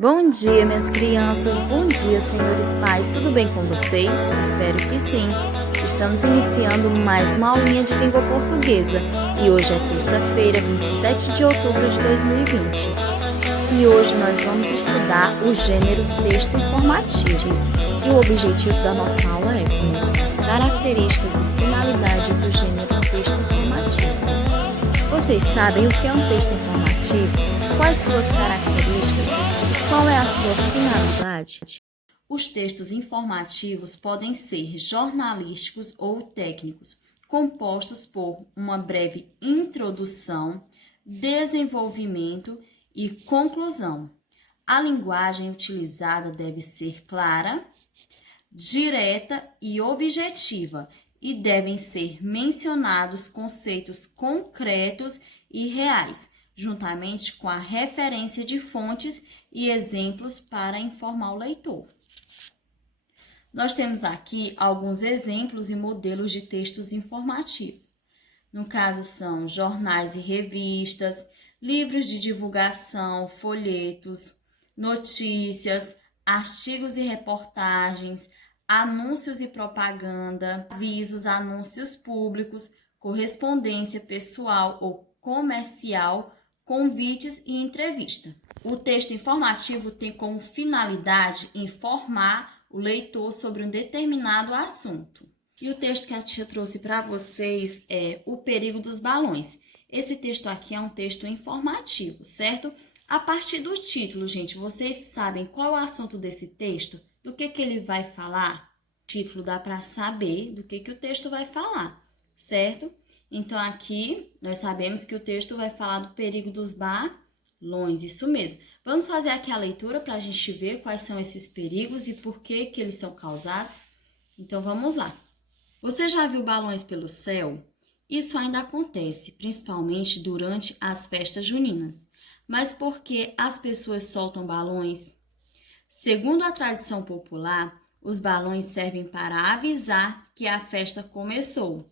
Bom dia, minhas crianças. Bom dia, senhores pais. Tudo bem com vocês? Espero que sim. Estamos iniciando mais uma aulinha de língua portuguesa e hoje é terça-feira, 27 de outubro de 2020. E hoje nós vamos estudar o gênero texto informativo. E o objetivo da nossa aula é conhecer as características e finalidade do gênero texto informativo. Vocês sabem o que é um texto informativo? Quais suas características? Qual é a sua finalidade? Os textos informativos podem ser jornalísticos ou técnicos, compostos por uma breve introdução, desenvolvimento e conclusão. A linguagem utilizada deve ser clara, direta e objetiva, e devem ser mencionados conceitos concretos e reais, juntamente com a referência de fontes e exemplos para informar o leitor. Nós temos aqui alguns exemplos e modelos de textos informativos. No caso, são jornais e revistas, livros de divulgação, folhetos, notícias, artigos e reportagens, anúncios e propaganda, avisos, anúncios públicos, correspondência pessoal ou comercial, convites e entrevista. O texto informativo tem como finalidade informar o leitor sobre um determinado assunto. E o texto que a tia trouxe para vocês é O Perigo dos Balões. Esse texto aqui é um texto informativo, certo? A partir do título, gente, vocês sabem qual é o assunto desse texto? Do que ele vai falar? O título dá para saber do que o texto vai falar, certo? Então, aqui, nós sabemos que o texto vai falar do perigo dos balões, isso mesmo. Vamos fazer aqui a leitura para a gente ver quais são esses perigos e por que eles são causados. Então, vamos lá. Você já viu balões pelo céu? Isso ainda acontece, principalmente durante as festas juninas. Mas por que as pessoas soltam balões? Segundo a tradição popular, os balões servem para avisar que a festa começou.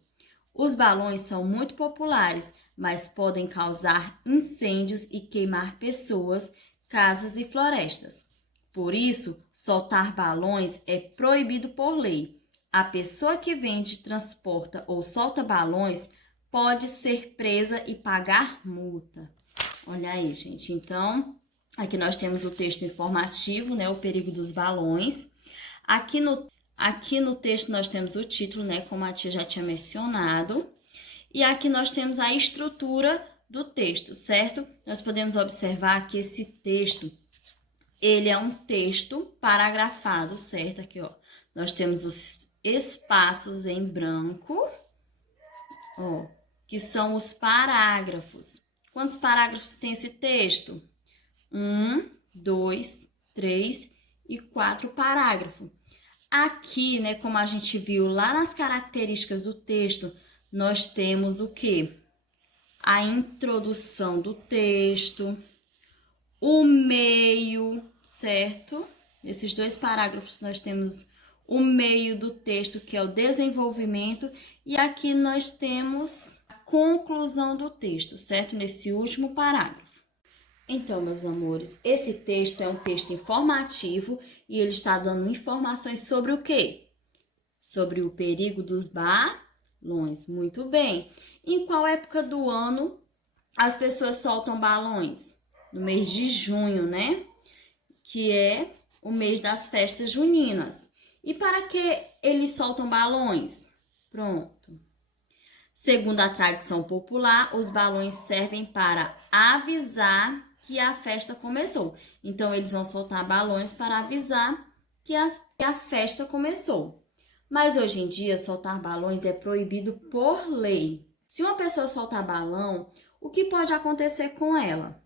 Os balões são muito populares, mas podem causar incêndios e queimar pessoas, casas e florestas. Por isso, soltar balões é proibido por lei. A pessoa que vende, transporta ou solta balões pode ser presa e pagar multa. Olha aí, gente. Então, aqui nós temos o texto informativo, né? O perigo dos balões. Aqui no texto nós temos o título, né? Como a tia já tinha mencionado. E aqui nós temos a estrutura do texto, certo? Nós podemos observar que esse texto, ele é um texto paragrafado, certo? Aqui, ó. Nós temos os espaços em branco, ó, que são os parágrafos. Quantos parágrafos tem esse texto? 1, 2, 3 e 4 parágrafos. Aqui, né, como a gente viu lá nas características do texto, nós temos o quê? A introdução do texto, o meio, certo? Nesses dois parágrafos nós temos o meio do texto, que é o desenvolvimento, e aqui nós temos a conclusão do texto, certo? Nesse último parágrafo. Então, meus amores, esse texto é um texto informativo e ele está dando informações sobre o quê? Sobre o perigo dos balões. Muito bem. Em qual época do ano as pessoas soltam balões? No mês de junho, né? Que é o mês das festas juninas. E para que eles soltam balões? Pronto. Segundo a tradição popular, os balões servem para avisar que a festa começou. Então, eles vão soltar balões para avisar que a festa começou. Mas hoje em dia, soltar balões é proibido por lei. Se uma pessoa soltar balão, o que pode acontecer com ela?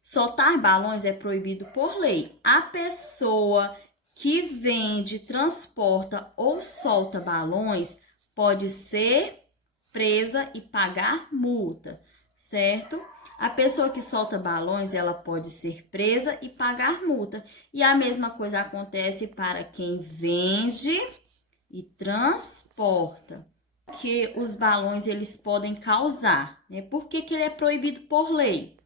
Soltar balões é proibido por lei. A pessoa que vende, transporta ou solta balões pode ser presa e pagar multa, certo? A pessoa que solta balões, ela pode ser presa e pagar multa. E a mesma coisa acontece para quem vende e transporta. Que os balões, eles podem causar, né? Por que ele é proibido por lei?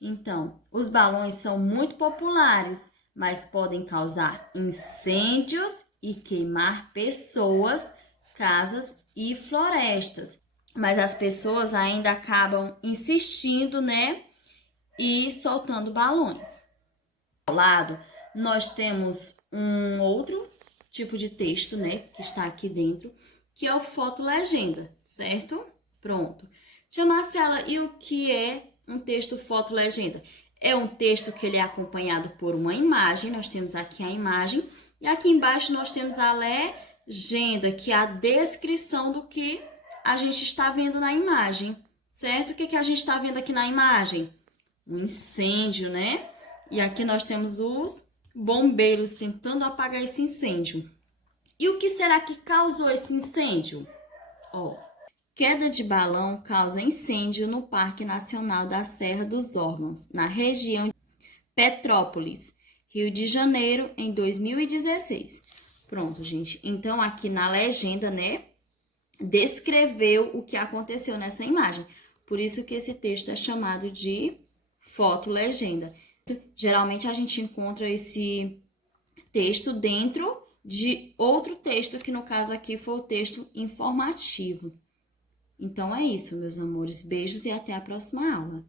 Então, os balões são muito populares, mas podem causar incêndios e queimar pessoas, casas e florestas. Mas as pessoas ainda acabam insistindo, né? E soltando balões. Ao lado, nós temos um outro tipo de texto, né? Que está aqui dentro, que é o fotolegenda, certo? Pronto. Tia Marcela, e o que é um texto fotolegenda? É um texto que ele é acompanhado por uma imagem, nós temos aqui a imagem, e aqui embaixo nós temos a legenda, que é a descrição do que a gente está vendo na imagem, certo? O que a gente está vendo aqui na imagem? Um incêndio, né? E aqui nós temos os bombeiros tentando apagar esse incêndio. E o que será que causou esse incêndio? Ó, queda de balão causa incêndio no Parque Nacional da Serra dos Órgãos, na região de Petrópolis, Rio de Janeiro, em 2016. Pronto, gente. Então, aqui na legenda, né, descreveu o que aconteceu nessa imagem. Por isso que esse texto é chamado de fotolegenda. Geralmente, a gente encontra esse texto dentro de outro texto, que no caso aqui foi o texto informativo. Então é isso, meus amores. Beijos e até a próxima aula.